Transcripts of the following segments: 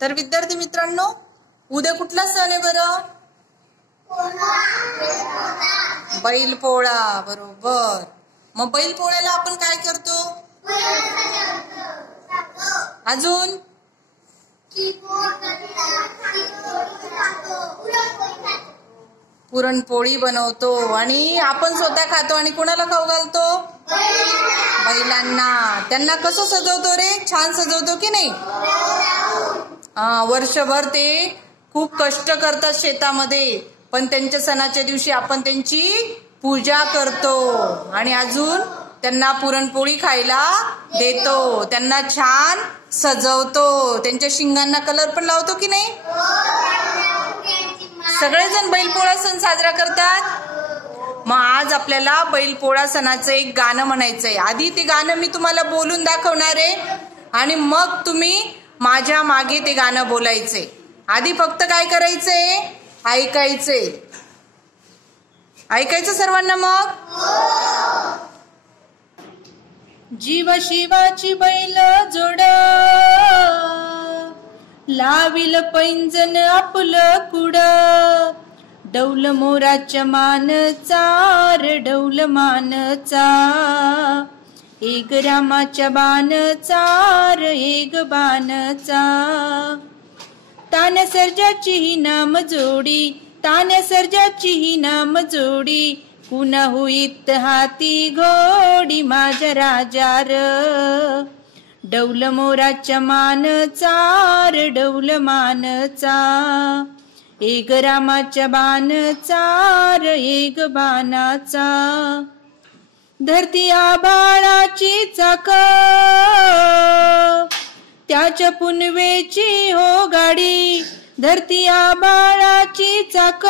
तर विद्यार्थी मित्रांनो, उद्या कुठला सण आहे बरं? बैलपोळा. बरोबर. मग बैलपोळ्याला आपण काय करतो? अजून पुरणपोळी बनवतो आणि आपण स्वतः खातो आणि कोणाला खाऊ घालतो? बैलांना. त्यांना कसं सजवतो रे? छान सजवतो की नाही? वर्षभर ते खूप कष्ट करतात शेतामध्ये, पण त्यांच्या सणाच्या दिवशी आपण त्यांची पूजा करतो आणि अजून त्यांना पुरणपोळी खायला देतो, त्यांना छान सजवतो, त्यांच्या शिंगांना कलर पण लावतो की नाही? सगळेजण बैलपोळा सण साजरा करतात. मग आज आपल्याला बैलपोळा सणाचं एक गाणं म्हणायचंय. आधी ते गाणं मी तुम्हाला बोलून दाखवणार आहे आणि मग तुम्ही माझ्या मागे ते गाणं बोलायचंय. आधी फक्त काय करायचंय? ऐकायचंय. ऐकायचं सर्वांना. मग जीवा शिवाची बैल जोड, लाविल पैंजन आपलं कुड, डौल मोराच्या मानचा रे डौल मानचा, एक रामाच्या बाणचा रे एक बाणचा, तान्या सर्जाची ही नाम जोडी, तान्या सर्जाची ही नाम जोडी, पुन्हा होईत हाती घोडी माझ्या राजार, डौल मोराच्या मानचा रे डौल मानचा, एक रामाच्या बाणचा रे एक बाणाचा, धरती आभाळाची चाक, त्याच्या पुनवेची हो गाडी, धरती आभाळाची चाक,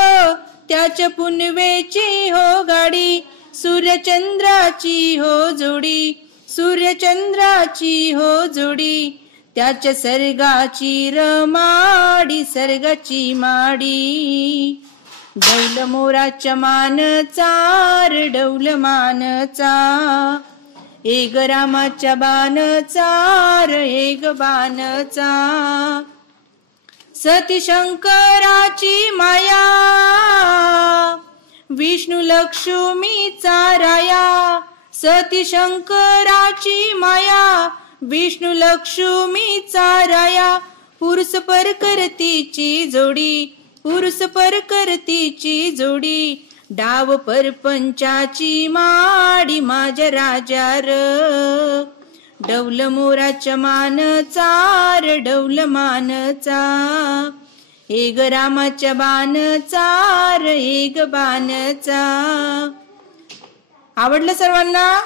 त्याच्या पुनवेची हो गाडी, सूर्यचंद्राची हो जोडी, सूर्यचंद्राची हो जोडी, त्याच्या सर्गाची रमाडी सर्गाची माडी, डौल मोराच्या मानचा रे डौल मानचा, एक रामाच्या बाणचा रे एक बाणचा, सती शंकराची माया, विष्णू लक्ष्मीचा राया, सती शंकराची माया, विष्णू लक्ष्मीचा राया, पुरुष परकरतीची जोडी, पुरुष परकरतीची जोडी, डाव परपंचाची माडी माझ्या राजार, डौल मोराच्या मानचा रे डौल मानचा, एक रामाच्या बाणचा रे एक बाणचा. आवडलं सर्वांना?